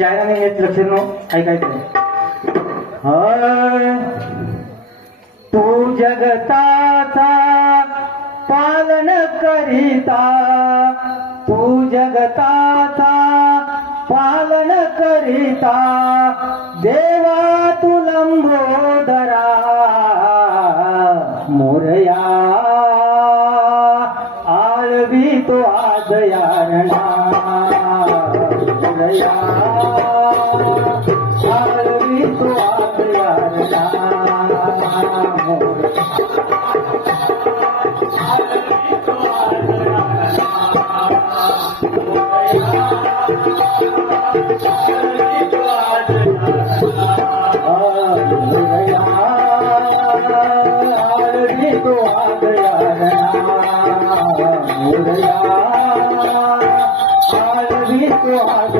शाळाने येत लक्ष न ऐकायचं तू जगताचा पालन करिता तू जगताचा पालन करिता देवा तू लंबोदरा मोरया आळवी तो आदया मोरया شالوي تو آجي آ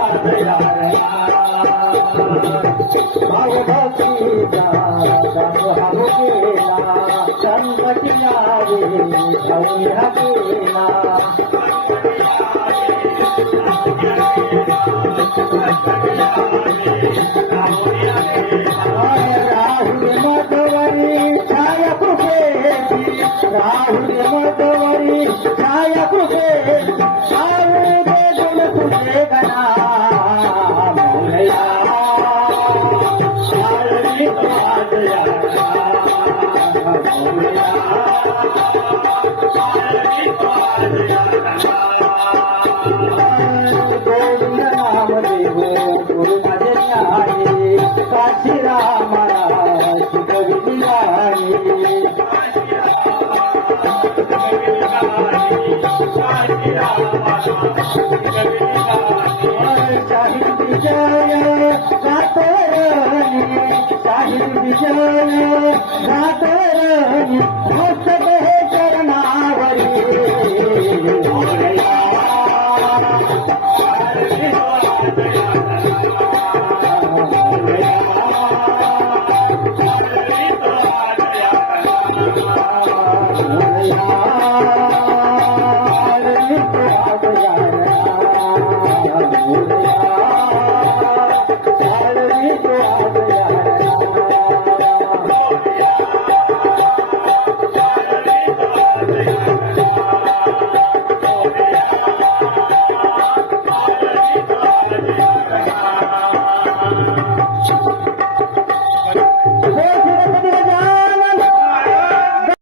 రాహుల్ మధవరి ఛాయ కృపే चारजी चाही वीचार जी भेचर